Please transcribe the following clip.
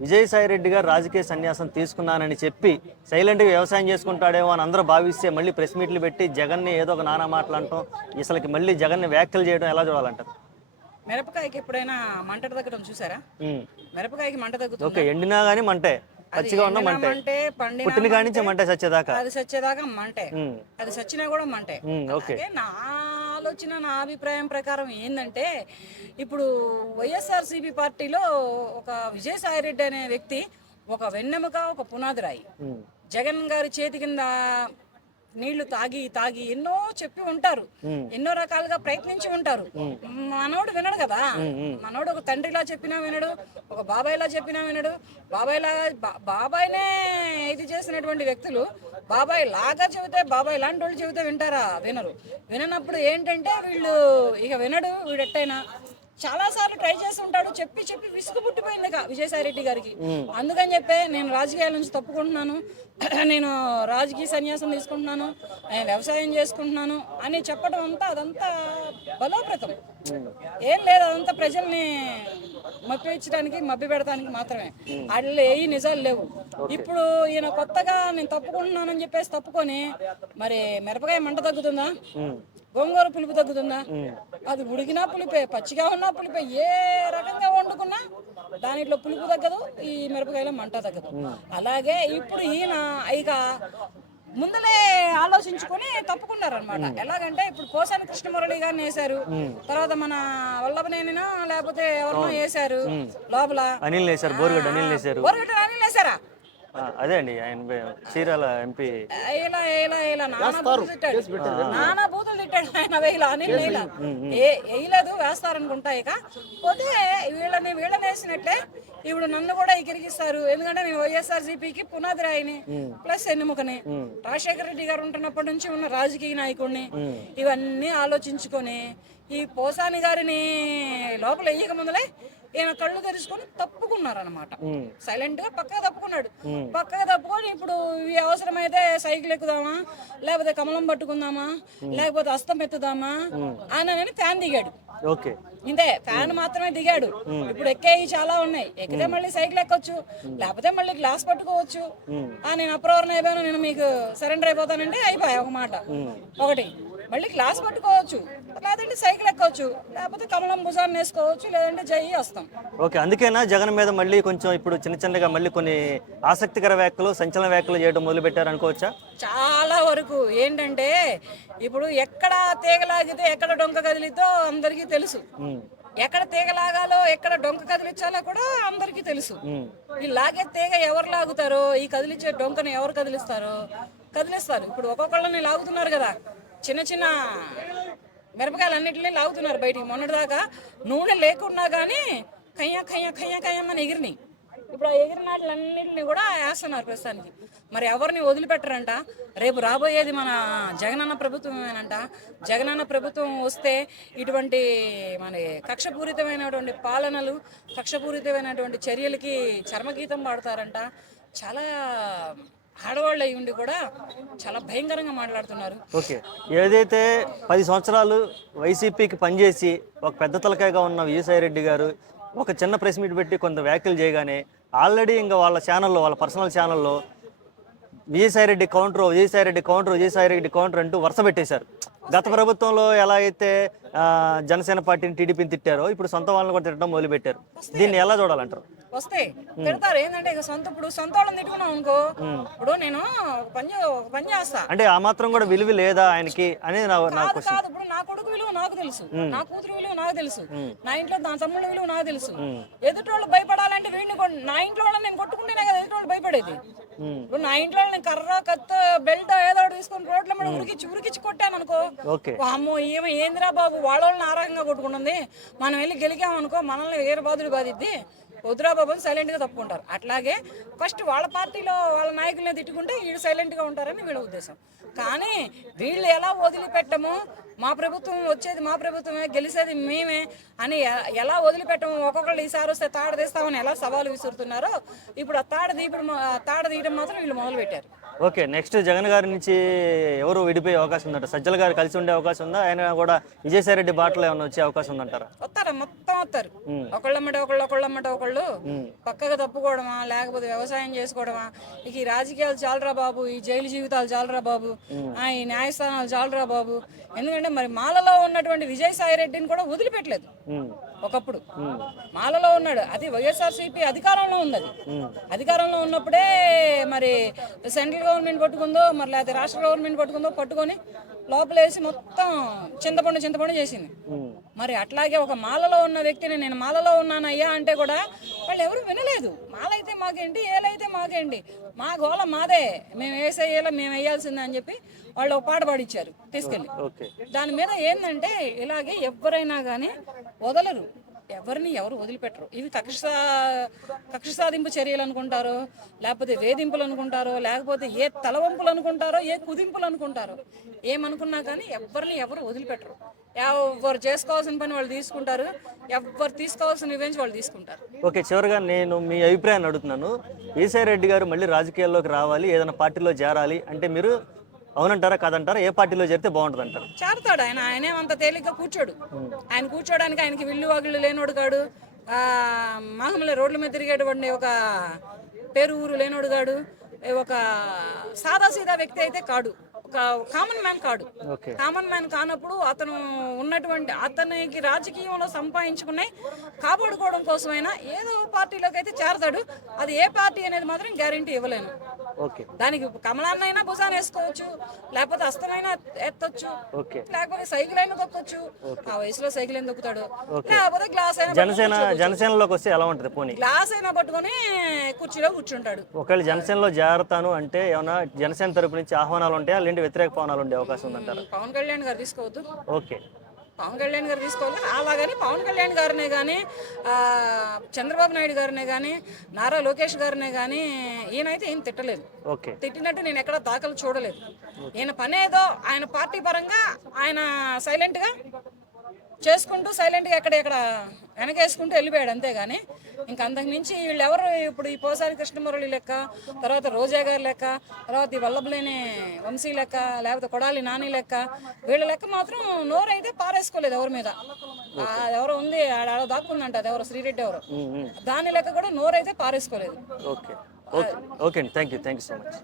విజయసాయి రెడ్డి గారు రాజకీయ సన్యాసం తీసుకున్నానని చెప్పి సైలెంట్గా వ్యవసాయం చేసుకుంటాడేమో అని అందరూ భావిస్తే మళ్ళీ ప్రెస్ మీట్లు పెట్టి జగన్ని ఏదో ఒక నానా మాటలు అంటాం, అసలుకి మళ్ళీ జగన్ని వ్యాఖ్యలు చేయడం ఎలా చూడాలంటారు? మిరపకాయకి ఎప్పుడైనా మంట తగ్గడం చూసారా? మిరపకాయకి మంట తగ్గుతుంది. ఓకే, ఎండినా గానీ మంటే, పచ్చిగా ఉన్న మంటే, పుట్టిన కాడి నుంచి మంటే సచ్చేదాకా, అది సచ్చేదాకా మంటే, అది సచ్చినా కూడా మంటే. ఓకే, నా ఆలోచన, నా అభిప్రాయం ప్రకారం ఏంటంటే, ఇప్పుడు వైఎస్ఆర్సీపీ పార్టీలో ఒక విజయసాయి రెడ్డి అనే వ్యక్తి ఒక వెన్నెముక, ఒక పునాదిరాయి. జగన్ గారి చేతి కింద నీళ్లు తాగి తాగి ఎన్నో చెప్పి ఉంటారు, ఎన్నో రకాలుగా ప్రయత్నించి ఉంటారు. మనోడు వినడు కదా, మనోడు ఒక తండ్రిలా చెప్పినా వినడు, ఒక బాబాయ్లా చెప్పినా వినడు. బాబాయ్నే ఇది చేసినటువంటి వ్యక్తులు బాబాయ్ లాగా చెబితే, బాబాయ్ లాంటి వాళ్ళు చెబితే వింటారా? వినరు. విననప్పుడు ఏంటంటే వీళ్ళు ఇక వినడు. వీడు ఎట్టయినా చాలా సార్లు ట్రై చేసి ఉంటాడు, చెప్పి చెప్పి విసుగు పుట్టిపోయింది విజయసాయి రెడ్డి గారికి. అందుకని చెప్పే నేను రాజకీయాల నుంచి తప్పుకుంటున్నాను, నేను రాజకీయ సన్యాసం తీసుకుంటున్నాను, నేను వ్యవసాయం చేసుకుంటున్నాను అని చెప్పడం అదంతా బలోపేతం ఏం లేదు. అదంతా ప్రజల్ని మభ్యపెట్టడానికి, మభ్య పెడతానికి మాత్రమే. వాటిలో ఏ నిజాలు లేవు. ఇప్పుడు ఈయన కొత్తగా నేను తప్పుకుంటున్నానని చెప్పేసి తప్పుకొని, మరి మిరపకాయ మంట తగ్గుతుందా? గోంగూర పులుపు తగ్గుతుందా? అది ఉడికినా పులిపే, పచ్చిగా ఉన్నా పులిపే. ఏ రకంగా వండుకున్నా దానిలో పులుపు తగ్గదు, ఈ మిరపకాయలో మంట తగ్గదు. అలాగే ఇప్పుడు ఈయన ఇక ముందలే ఆలోచించుకొని తప్పుకున్నారనమాట. ఎలాగంటే ఇప్పుడు పోసాని కృష్ణమురళి గారిని వేశారు, తర్వాత మన వల్లభనేనినా లేకపోతే ఎవరినో వేశారు, లోపల అనిల్ వేశారు, బోరుగడ్డ అనిల్ వేశారు. బోరుగడ్డ అనిల్ వేశారా? అదే అండి, ఆయన చీరాల ఎంపీ. ఇలా నానా బూతులు తిట్టాడు ఆయన. వేయలేదు, వేస్తారనుకుంటా. ఇక పోతే వీళ్ళని వేసినట్లే ఇప్పుడు నన్ను కూడా ఇరిగిస్తారు. ఎందుకంటే నేను వైఎస్ఆర్సీపీకి పునాది రాయిని, ప్లస్ ఎన్నుముకని, రాజశేఖర రెడ్డి గారు ఉంటున్నప్పటి నుంచి ఉన్న రాజకీయ నాయకుడిని. ఇవన్నీ ఆలోచించుకొని ఈ పోసాని గారిని లోపల వేయక ముందలే ఈయన కళ్ళు తెరుచుకొని తప్పుకున్నారనమాట. సైలెంట్ గా పక్కగా తప్పుకున్నాడు. పక్కగా తప్పుకొని ఇప్పుడు ఇవి అవసరమైతే సైకిల్ ఎక్కుదామా, లేకపోతే కమలం పట్టుకుందామా, లేకపోతే అస్తం ఎత్తుదామా అని ఫ్యాన్ దిగాడు. ఓకే, ఇంతే, ఫ్యాన్ మాత్రమే దిగాడు. ఇప్పుడు ఎక్కేవి చాలా ఉన్నాయి. ఎక్కితే మళ్ళీ సైకిల్ ఎక్కొచ్చు, లేకపోతే మళ్ళీ గ్లాస్ పట్టుకోవచ్చు. నేను అప్రవరణ అయిపోయాను, నేను మీకు సరెండర్ అయిపోతానంటే అయిపోయా ఒక మాట. ఒకటి మళ్ళీ గ్లాస్ పట్టుకోవచ్చు, లేదంటే సైకిల్ ఎక్కొచ్చు, లేకపోతే కమలం భుజాన్ని వేసుకోవచ్చు, లేదంటే జై వస్తాం. ఓకే, అందుకేనా జగన్ మీద మళ్ళీ కొంచెం ఇప్పుడు చిన్న చిన్నగా మళ్ళీ కొన్ని ఆసక్తికర వ్యాఖ్యలు, సంచలన వ్యాఖ్యలు చేయడం మొదలు పెట్టారు అనుకోవచ్చా? చాలా వరకు ఏంటంటే ఇప్పుడు ఎక్కడ తీగలాగితే ఎక్కడ డొంక కదిలితో అందరికీ తెలుసు. ఎక్కడ తీగ లాగాలో, ఎక్కడ డొంక కదిలించాలో కూడా అందరికీ తెలుసు. ఈ లాగే తీగ ఎవరు లాగుతారో, ఈ కదిలించే డొంకను ఎవరు కదిలిస్తారు. ఇప్పుడు ఒక్కొక్కళ్ళని లాగుతున్నారు కదా, చిన్న చిన్న మిరపకాయలు అన్నింటినీ లాగుతున్నారు బయటికి. మొన్నటిదాకా నూనె లేకున్నా కానీ కయ్య కయ్య కయ్య కయ్యమని ఎగిరినాయి. ఇప్పుడు ఆ ఎగిరిన వాటిలన్నింటినీ కూడా వేస్తున్నారు ప్రస్తుతానికి. మరి ఎవరిని వదిలిపెట్టరంట. రేపు రాబోయేది మన జగనన్న ప్రభుత్వమేనంట. జగనన్న ప్రభుత్వం వస్తే ఇటువంటి మన కక్షపూరితమైనటువంటి పాలనలు, కక్షపూరితమైనటువంటి చర్యలకి చర్మగీతం పాడతారంట. చాలా ఆడవాళ్ళు అయి ఉండి కూడా చాలా భయంకరంగా మాట్లాడుతున్నారు. ఓకే, ఏదైతే 10 సంవత్సరాలు వైసీపీకి పనిచేసి ఒక పెద్ద తలకాయగా ఉన్న విజయసాయి రెడ్డి గారు ఒక చిన్న ప్రెస్ మీట్ పెట్టి కొంత వ్యాఖ్యలు చేయగానే ఆల్రెడీ ఇంకా వాళ్ళ ఛానల్లో, వాళ్ళ పర్సనల్ ఛానల్లో విజయసాయి రెడ్డి కౌంటర్ అంటూ వరుస పెట్టేశారు. గత ప్రభుత్వంలో ఎలా అయితే జనసేన పార్టీని, టీడీపీని తిట్టారో ఇప్పుడు సొంత వాళ్ళని కూడా తిట్టడం మొదలు పెట్టారు. దీన్ని ఎలా చూడాలంటారు? వస్తే తిడతారు. ఏంటంటే ఇప్పుడు సొంత వాళ్ళని తిట్టుకున్నాం అనుకో, ఇప్పుడు నేను పని చేస్తా అంటే ఆ మాత్రం కూడా విలువ లేదా ఆయనకి అనేది కాదు. ఇప్పుడు నా కొడుకు విలువ నాకు తెలుసు, నా కూతురు విలువ నాకు తెలుసు, నా ఇంట్లో నా తమ్ముళ్ళ విలువ నాకు తెలుసు. ఎదుటోళ్ళు భయపడాలంటే వీడిని నా ఇంట్లో వాళ్ళని నేను కొట్టుకుంటేనే కదా ఎదుటోళ్ళు భయపడేది. ఇప్పుడు నా ఇంట్లో నేను కర్ర, కత్త, బెల్ట్ ఏదో తీసుకొని రోడ్ల మీద ఉరికిచ్చి కొట్టాను అనుకో, అమ్మో ఏందిరా బాబు వాళ్ళని ఆరోగ్యంగా కొట్టుకుంటుంది, మనం వెళ్ళి గెలికామనుకో మనల్ని వేరే బాధుడు బాధిద్ది, వద్దురా బాబు అని సైలెంట్గా తప్పుకుంటారు. అట్లాగే ఫస్ట్ వాళ్ళ పార్టీలో వాళ్ళ నాయకుల్ని తిట్టుకుంటే వీళ్ళు సైలెంట్గా ఉంటారని వీళ్ళ ఉద్దేశం. కానీ వీళ్ళు ఎలా వదిలిపెట్టము, మా ప్రభుత్వం వచ్చేది మా ప్రభుత్వమే, గెలిచేది మేమే అని ఎలా వదిలిపెట్టము, ఒక్కొక్కళ్ళు ఈసారి వస్తే తాడ తీస్తామని ఎలా సవాలు విసురుతున్నారో ఇప్పుడు ఆ తాడ తీయడం మాత్రం వీళ్ళు మొదలు పెట్టారు. ఓకే, నెక్స్ట్ జగన్ గారి నుంచి ఎవరు విడిపోయే అవకాశం ఉందంట? సజ్జల గారు కలిసి ఉండే అవకాశం ఉందా? ఆయన కూడా విజయసాయి రెడ్డి బాటలో ఏమైనా వచ్చే అవకాశం ఉందంటారా? వస్తారా మొత్తం వస్తారు, ఒకళ్ళమ్మటి ఒకళ్ళు పక్కగా తప్పుకోవడమా, లేకపోతే వ్యవసాయం చేసుకోవడమా. ఇక ఈ రాజకీయాలు చాలరా బాబు, ఈ జైలు జీవితాలు చాలరా బాబు, ఈ న్యాయస్థానాలు చాలరా బాబు. ఎందుకంటే మరి మాలలో ఉన్నటువంటి విజయసాయి రెడ్డిని కూడా వదిలిపెట్టలేదు. ఒకప్పుడు మాలలో ఉన్నాడు, అది వైఎస్ఆర్సీపీ అధికారంలో ఉంది. అది అధికారంలో ఉన్నప్పుడే మరి సెంట్రల్ గవర్నమెంట్ పట్టుకుందో, మరి లేకపోతే రాష్ట్ర గవర్నమెంట్ పట్టుకొని లోపలేసి మొత్తం చింతపండు చేసింది. మరి అట్లాగే ఒక మాలలో ఉన్న వ్యక్తిని నేను మాలలో ఉన్నాను అయ్యా అంటే కూడా వాళ్ళు ఎవరు వినలేదు. మాలైతే మాకేంటి, ఏలైతే మాకేంటి, మా గోళ మాదే, మేము వేసేయాల మేము వేయాల్సిందే అని చెప్పి వాళ్ళు ఒక పాట పాడిచ్చారు తీసుకెళ్ళి. దాని మీద ఏంటంటే ఇలాగే ఎవరైనా కానీ వదలరు, ఎవరిని ఎవరు వదిలిపెట్టరు. ఇవి కక్ష సాధింపు చర్యలు అనుకుంటారో, లేకపోతే వేధింపులు అనుకుంటారో, లేకపోతే ఏ తలవంపులు అనుకుంటారో, ఏ కుదింపులు అనుకుంటారో, ఏమనుకున్నా కానీ ఎవరిని ఎవరు వదిలిపెట్టరు. ఎవరు చేసుకోవాల్సిన పని వాళ్ళు తీసుకుంటారు, ఎవరు తీసుకోవాల్సిన రివెంజ్ వాళ్ళు తీసుకుంటారు. ఓకే, చివరిగా నేను మీ అభిప్రాయాన్ని అడుగుతున్నాను. విజయసాయి రెడ్డి గారు మళ్ళీ రాజకీయాల్లోకి రావాలి, ఏదైనా పార్టీలో చేరాలి అంటే మీరు అవునంటారా కాదంటారా? ఏ పార్టీలో చేరితే బాగుంటుంది అంటారు? చేరతాడు ఆయన, ఆయనేమంత తేలిగ్గా కూర్చోడు. ఆయన కూర్చోడానికి ఆయనకి విల్లు వాగిళ్ళు లేనోడు కాడు, మామూలు రోడ్ల మీద తిరిగేటువంటి ఒక పేరు ఊరు లేనోడు కాడు, ఒక సాదాసీదా వ్యక్తి అయితే కాడు, ఒక కామన్ మ్యాన్ కాడు. కామన్ మ్యాన్ కానప్పుడు అతను అతనికి రాజకీయంలో సంపాదించుకున్నాయి కాపాడుకోవడం కోసమైనా ఏదో పార్టీలోకి అయితే చేరతాడు. అది ఏ పార్టీ అనేది మాత్రం గ్యారెంటీ ఇవ్వలేను. దానికి కమలాన్నైనా భుజాన్ని వేసుకోవచ్చు, లేకపోతే అస్తమైనా ఎత్తొచ్చు, లేకపోతే సైకిల్ అయినా తొక్కొచ్చు. ఆ వయసులో సైకిల్ అయినా తొక్కుతాడు, లేకపోతే గ్లాస్ అయినా జనసేనలోకి వస్తే ఎలా ఉంటుంది? పోనీ గ్లాస్ అయినా పట్టుకొని కుర్చీలో కూర్చుంటాడు. ఒకవేళ జనసేనలో చేరతాను అంటే ఏమన్నా జనసేన తరపు నుంచి ఆహ్వానాలు ఉంటాయా, లేదంటే వ్యతిరేక పవనాలు ఉండే అవకాశం ఉందంటారా? పవన్ కళ్యాణ్ గారు తీసుకోవద్దు. ఓకే, పవన్ కళ్యాణ్ గారు తీసుకోవాలి. అలాగని పవన్ కళ్యాణ్ గారినే కానీ, చంద్రబాబు నాయుడు గారినే కానీ, నారా లోకేష్ గారినే కానీ ఈయనైతే ఏం తిట్టలేదు. తిట్టినట్టు నేను ఎక్కడ దాఖలు చూడలేదు. ఈయన పనేదో ఆయన పార్టీ పరంగా ఆయన సైలెంట్గా చేసుకుంటూ సైలెంట్గా ఎక్కడ వెనకేసుకుంటూ వెళ్ళిపోయాడు, అంతేగాని ఇంక అంతకు మించి వీళ్ళెవరు ఇప్పుడు ఈ పోసారి కృష్ణమురళి లెక్క, తర్వాత రోజా గారి లెక్క, తర్వాత ఈ వల్లభలేని వంశీ లెక్క, లేకపోతే కొడాలి నాని లెక్క, వీళ్ళ లెక్క మాత్రం నోరైతే పారేసుకోలేదు ఎవరి మీద. ఎవరో ఉంది ఆడ దాక్కుందంట, అది ఎవరో శ్రీరెడ్డి ఎవరో, దాని లెక్క కూడా నోరైతే పారేసుకోలేదు. Okay, thank you so much.